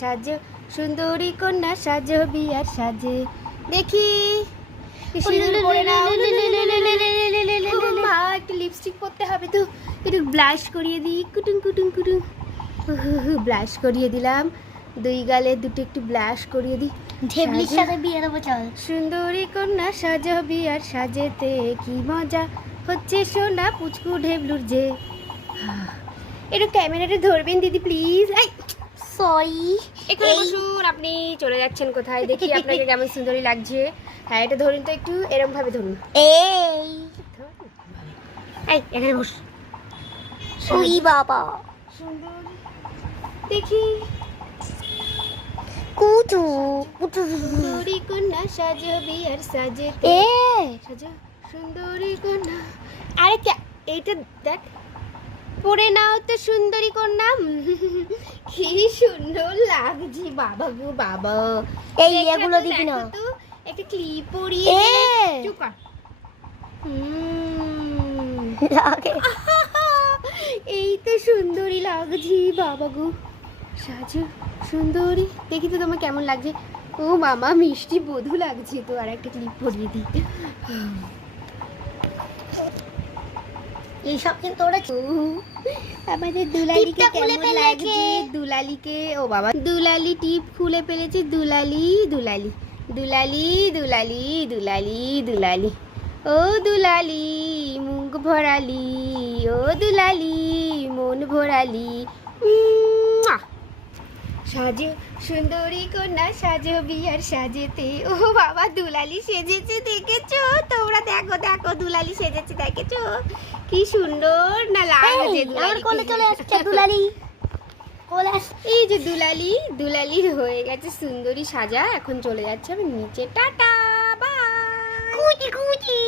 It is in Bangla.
সাজো, সুন্দরী কন্যা সাজো, বিয়ার সাজে দেখি একটু লিপস্টিক পরতে হবে তো একটু ব্লাশ করিয়ে দিই কুটুং কুটুং কুটুং ব্লাশ করিয়ে দিলাম দুই গালে দুটো একটু ব্লাশ করিয়ে দিই ঢেবলির। সাথে বিয়ে দেবো চল সুন্দরী কন্যা সাজো বিয়ার সাজেতে কি মজা হচ্ছে সোনা পুচকু ঢেবলুর যে একটু ক্যামেরাটা ধরবেন দিদি প্লিজ সরি। এখানে বসুন আপনি চলে যাচ্ছেন কোথায়? দেখি আপনাকে কেমন সুন্দরী লাগছে। হ্যাঁ এটা ধরুন তো একটু এরম ভাবে ধরুন। এই। এই এখানে বস। ওই বাবা। সুন্দর। দেখি। কুচু কুচু সুন্দরী কন্যা সাজো বিয়ার সাজেতে। এ। সাজো সুন্দরী কন্যা। আরে এইটা দেখ। পরে নাও তো সুন্দরী কন্যা। কি সুন্দর লাগছে বাবা গো বাবা। এই এগুলো দিবি না তো, একটা ক্লিপ পরিয়ে চুপ। লাগে। এই তো সুন্দরী লাগছি বাবা গো। সাজু সুন্দরী। দেখি তো তোমার কেমন লাগছে। ও মামা মিষ্টি বধু লাগছে তো আর একটা ক্লিপ পরিয়ে দিই। এইসব কিন্তু ওরা আমাদের দুলালিকে কেমন লাগছে? দুলালিকে ও বাবা দুলালি টিপ খুলে ফেলেছে। দুলালি দুলালি দুলালি দুলালি দুলালি দুলালি। ও দুলালি মুখ ভরালি। ও দুলালি মন ভরালি। সাজো সুন্দরী কন্যা সাজো বিয়ার সাজেতে। ও বাবা দুলালি সেজেছে দেখেছ? তোমরা দেখো দেখো দুলালি সেজেছে দেখেছ? কি সুন্দর না লাগছে এই, আমার কোলে চলে আসছে দুলালি। এই যে দুলালি দুলালি হয়ে গেছে সুন্দরী সাজা। এখন চলে যাচ্ছে আমি নিচে। Tata bye. কুচি কুচি